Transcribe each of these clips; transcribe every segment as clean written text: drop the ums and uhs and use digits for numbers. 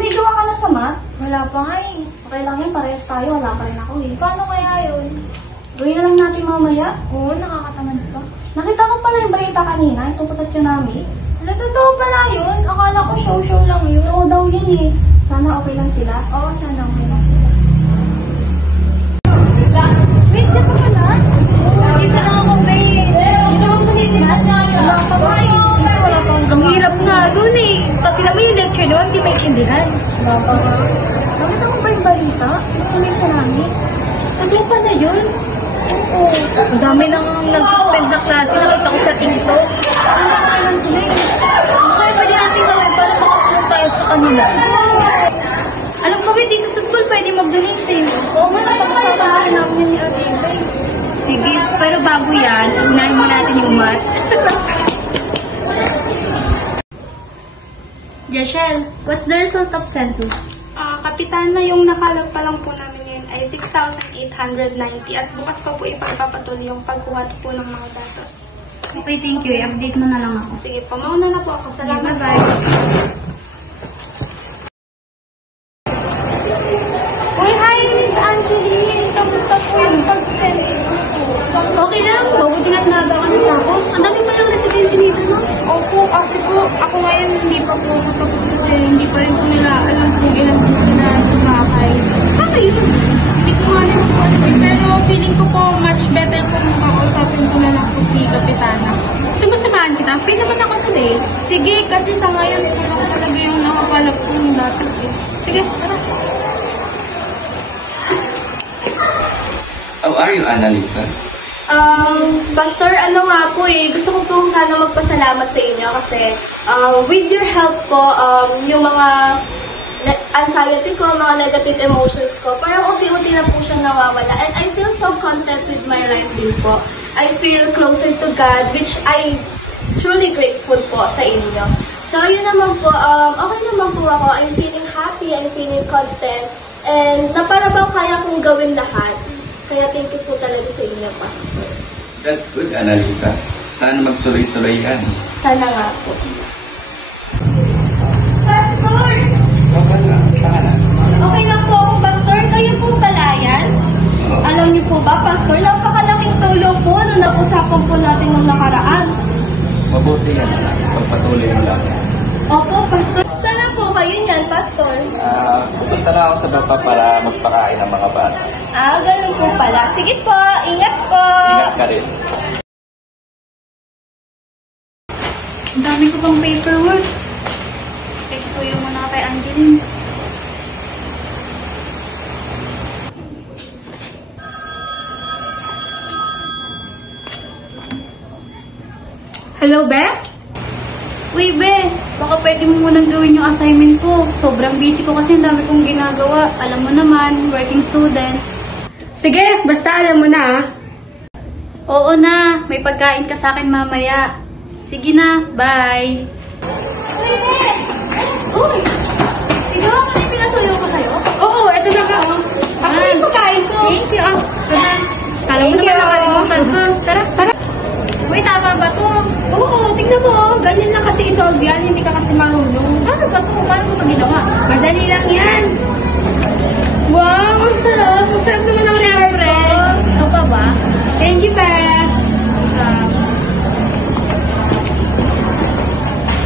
may gawa ka na sa math? Wala pa nga eh. Okay lang yun, parehas tayo. Wala pa rin ako eh. Paano kaya yun? Gawin na lang natin mamaya. Oo, nakakatamad pa. Nakita ko pala yung balita kanina, yung tungkol sa tsunami. Wala, totoo pala yun. Akala ko show-show lang yun. Oo daw yan eh. Sana okay lang sila. Oo, sana okay lang sila. Wait, dyan ka pala? Oo, dito lang ako, babe. Dito ako kanina. Wala pa ba eh. Sino wala pa Ang hirap nga dun eh. Kasi naman yung lecture naman, hindi maintindihan. Wala pa ba? Nakita mo ba yung balita? Gusto mo yung tsunami? Totoo pa na yun? Oo. Ang dami nang nag-suspend na klase. Nakita ko sa TikTok. Okay lang sila eh. Kaya pwede natin gawin para makatulong tayo sa kanila. Alam ko, dito sa school pwede mag-donate eh. Oo nga, napag-usapan ka rin namin ni Ate Inday. Sige, pero bago yan, unahin mo natin yung math. Jeshel, what's the result of census? Kapitan na yung nakalag pa lang po namin ngayon ay 6,890 at bukas pa po ipagpapatuloy yung pagkuha po ng mga datos. Okay, thank you. I-update mo na lang ako. Sige po, mauna na po ako. Salamat. Bye-bye. Uy, hi Miss Angeline! Kamusta po yung pag-census mo po? Okay lang. Mabuti na't nagawa ng tapos. Ang dami pa yung residente dito, no? Opo, kasi po ako ngayon hindi pa po ako tapos kasi hindi pa rin po nila alam kung ilan po sila sumakay. Paano yun? Hindi ko nga rin po alam eh, pero feeling ko po much better kung makausapin ko na lang po si Kapitana. Gusto mo samahan kita? Free naman ako today. Sige, kasi sa ngayon ko lang talaga yung nakakalap ko ng datos eh. Sige, tara. How are you, Annalisa? Pastor, ano nga po eh, gusto ko pong sana magpasalamat sa inyo kasi with your help po, yung mga anxiety ko, mga negative emotions ko, parang unti-unti na po siyang nawawala. And I feel so content with my life din po. I feel closer to God, which I truly grateful po sa inyo. So, yun naman po, okay naman po ako. I'm feeling happy, I'm feeling content, and na para bang kaya kong gawin lahat. Kaya thank you po talaga sa inyo, Pastor. That's good, Annalisa. Sana magtuloy-tuloy yan. Sana nga po. Pastor! Okay lang. Sana. Okay lang po ako, Pastor. Kayo po pala yan? Alam niyo po ba, Pastor, napakalaking tulong po nung nag-usapan po natin nung nakaraan. Mabuti yan. Pagpatuloy mo lang. Opo, Pastor. Sana po kayo niyan, Pastor. Pupunta na ako sa baba para magpakain ng mga bata. Ganun po pala. Sige po, ingat po. Ingat ka rin. Ang dami ko pang paperwork. Kikisuyo muna kay Angeline. Hello, Be? Uy, Be. Baka pwede mo munang gawin yung assignment ko. Sobrang busy ko kasi ang dami kong ginagawa. Alam mo naman, working student. Sige, basta alam mo na ah. Oo na, may pagkain ka sa akin mamaya. Sige na, bye. Uy, Be! Uy! Ikaw ba yung pinasuyo ko sa'yo? Oo, eto na ka oh. Ako yung pagkain ko. Thank you. Ito na. Kala mo naman nakalimutan ko. Tara, tara. Uy, tama ba to? Oo, tignan mo oh. Ganyan lang kasi isolve yan, hindi ka kasi marunong. Ano ba to? Paano mo ito ginawa? Madali lang yan. Wow, ang sarap. Ang sarap naman ang meron ko. Ito pa ba? Thank you, Pera.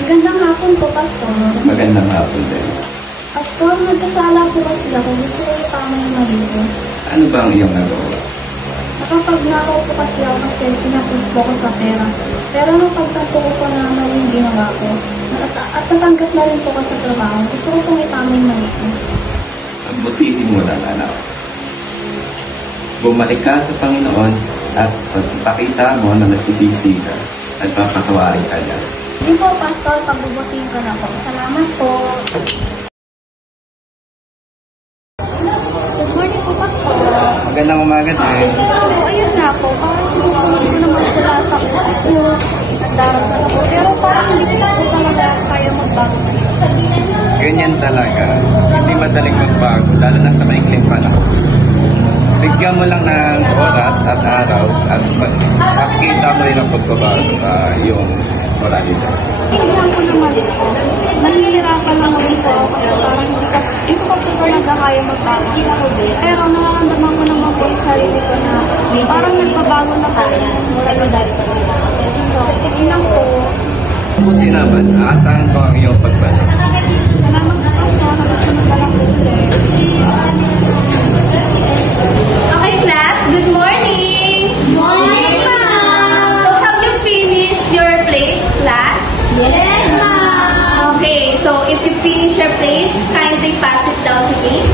Magandang hapon po, Pastor. Magandang hapon din. Pastor, nagkasala po kasi ako. Gusto ko tama yung mali ko. Ano ba ang iyong nagawa? Nakapagnakaw po kasi ako kasi pinapos po ako sa pera. Pero nung pagtanto ko po na mali yung ginawa ko, at natanggap na rin po ako sa trabaho, gusto ko pong itama yung mali ko. Pagbutihin mo lang, anak. Bumalik ka sa Panginoon at pagpakita mo na nagsisisi ka at papatawarin ka niya. Hindi po, Pastor, pagbubutihin ko na po. Salamat po. Good morning po, Pastor. Magandang umaga din. So, ayun na po. Parang sinusunod ko naman sila sa school. At darasal ako. Pero parang hindi ko po talaga kaya magbago. Ganyan talaga. Hindi madaling magbago, lalo na sa maikling panahon. Bigyan mo lang ng oras at araw at makikita mo rin ang pagbabago sa iyong moralidad. Tingnan ko naman ito. Nahihirapan lang ako kasi parang hindi kaya magbago. Pero nararamdaman ko naman po yung sarili ko na parang nagbabago na po. So, inang po. Buti naman, aasahan ko ang iyong pagbalik. Salamat po po. Nakasunod na lang po. Okay, class. Good morning. Morning, ma'am. So, have you finished your plate, class? Yes, ma'am. Okay, so if you finish your plate, kindly pass it down to me.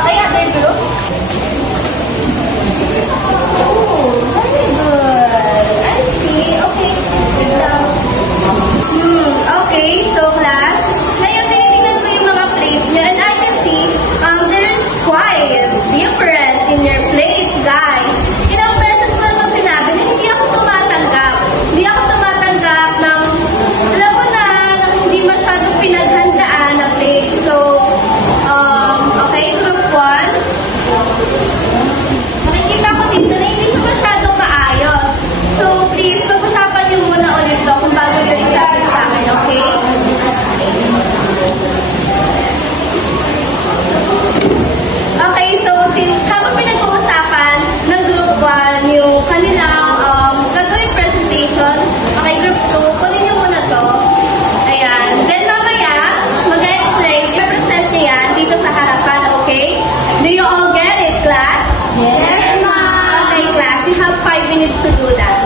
Okay, other group. Oh, very good. I see. Okay, sit down. Okay, so class, ngayon tinitingnan ko yung mga plates nyo and I can see there's quite difference in your plates, guys. Ilang beses ko na ito sinabi na hindi ako tumatanggap. Hindi ako tumatanggap ng, alam mo na, ng hindi masyadong pinaghandaan na plate. So, okay, group 1. Nakikita ko dito na hindi siya masyadong maayos. So, please, pag-usapan nyo muna ulit to kung bago nyo isapin sa akin, okay? Okay, so since habang pinag-uusapan ng group 1 yung kanilang gagawing presentation, okay, group 2, kunin nyo muna to. Ayan. Then mamaya, mag-explain, i-present nyo yan dito sa harapan, okay? Do you all get it, class? Yes, ma'am. Okay, class, you have 5 minutes to do that.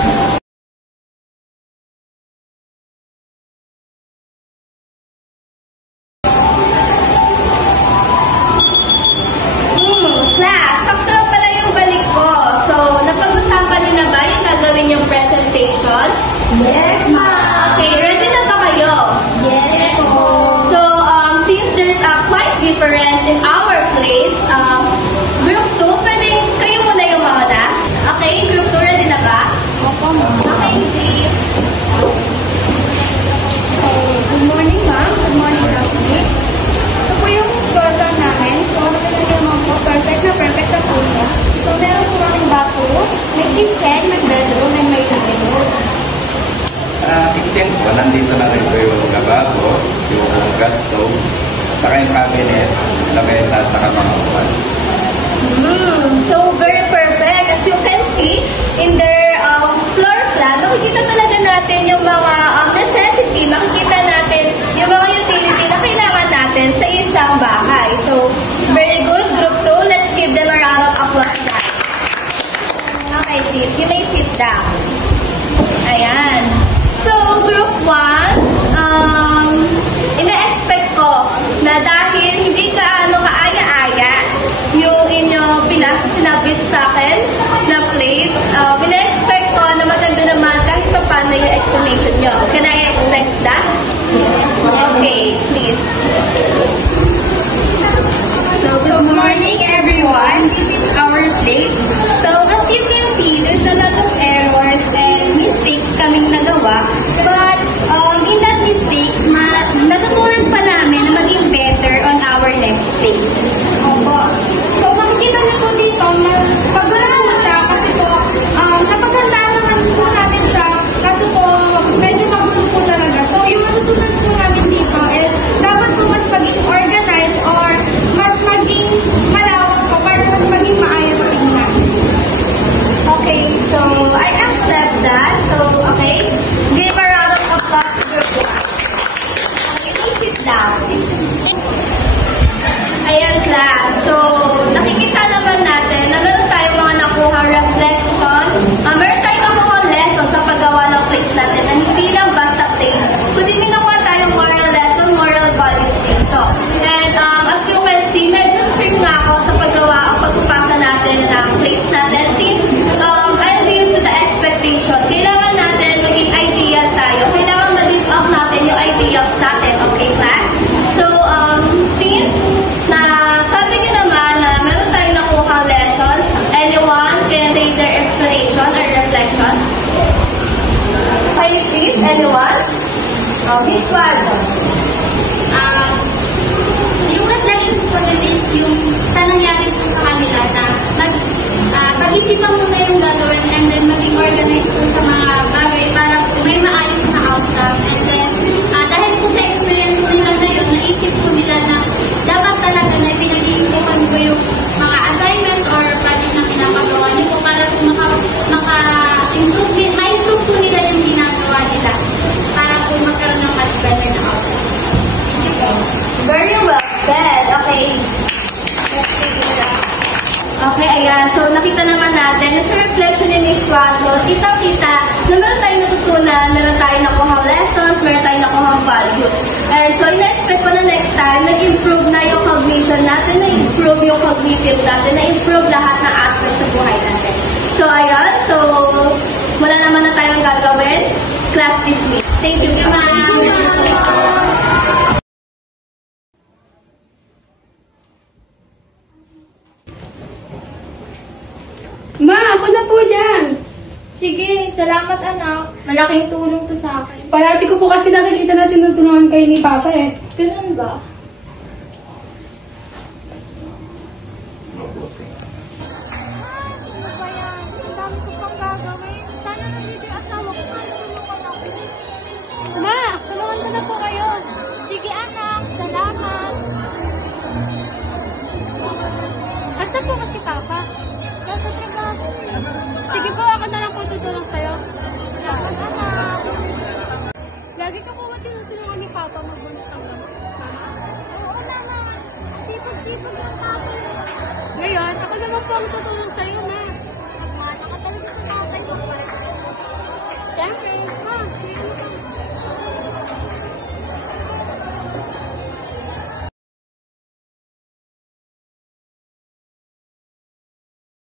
Class, sakto lang pala yung balik ko. So, napag-usapan niyo na ba yung gagawin yung presentation? Yes, ma'am. Okay, ready na ba kayo? Yes, po. So, since there's a quite difference in our place, group 2, pwedeng kayo muna yung mauna. Okay, group 2, ready na ba? Opo, ma'am. Okay, please. Good morning, ma'am. Good morning, classmates. Ito po yung program namin. So, talaga naman po, perfect na po siya. So, meron po kaming bathroom, may kitchen, may bedroom, and may living room. Sa kitchen ko, nandito na rin po yung lababo, yung gas stove, saka yung cabinet, lamesa, saka mga upan. So, very perfect. As you can see, in their floor plan, makikita talaga natin yung mga necessity, makikita natin yung mga utility na kailangan natin sa isang bahay. So, very good. Group 2, let's give them a round of applause, guys. Okay, please. You may sit down. Ayan. So, group 1, ina-expect ko na dahil hindi gaano kaaya-aya yung inyong sinabit sa akin na plate, ina-expect ko na maganda naman kahit pa paano yung explanation nyo. Can I expect that? Okay, please. So, good morning, everyone. This is our plate. So, as you can see, there's a lot of errors and mistakes kaming nagawa. But, in that mistakes, natutunan pa namin na maging better on our next plate. Opo. So, makikita niyo po dito na pagulong mo siya kasi po, napagandaan naman po natin siya kasi po, medyo magulo po talaga. So, yung matutunan po namin dito is dapat po mas maging organized or mas maging malawak po para mas maging maayos po natin. Okay, so I accept that. So, okay, give a round of applause to group 1. Okay, please sit down. Ayan, class. So, nakikita naman natin na meron tayong mga nakuha reflection. Meron tayong nakuha lesson sa paggawa ng plates natin na hindi lang basta plates, kundi may nakuha tayong moral lesson, moral values dito. And as you can see, medyo strict nga ako sa paggawa o pagpapasa natin ng plates natin. Since I'll be to the expectation, kailangan natin maging ideal tayo. Kailangan ma-live up natin yung ideals natin. Okay, class? So, since na sabi niyo naman na meron tayong nakuha lesson, anyone can say their explanation or reflection? Okay, please, anyone? Miss Waldo. Yung reflection po dun is yung sa nangyari po sa kanila na pag-isipan mo na yung gagawin and then maging organized po So, kita-kita na meron tayong natutunan, meron tayong nakuhang lessons, meron tayong nakuhang values. And so, ina-expect ko na next time, nag-improve na yung cognition natin, na-improve yung cognitive natin, na-improve lahat ng aspects sa buhay natin. So, ayun. So, wala naman na tayong gagawin. Class dismissed. Thank you, ma'am. Ma, ako na po dyan. Sige, salamat anak. Malaking tulong to sa akin. Parati ko po kasi nakikita na tinutulungan kayo ni Papa eh. Ganun ba? Ma, tulungan ko na po kayo. Sige anak, salamat. Asa po kasi Papa? Nasa trabaho. Sige po, ako na lang po tutulong sa'yo. Salamat anak. Lagi ka po ba tinutulungan ni Papa magbunot ang gamot? Oo naman. Sipag-sipag lang Papa. Ngayon, ako naman po ang tutulong sa'yo na. Nakatalaga sa tatay ko. Siyempre.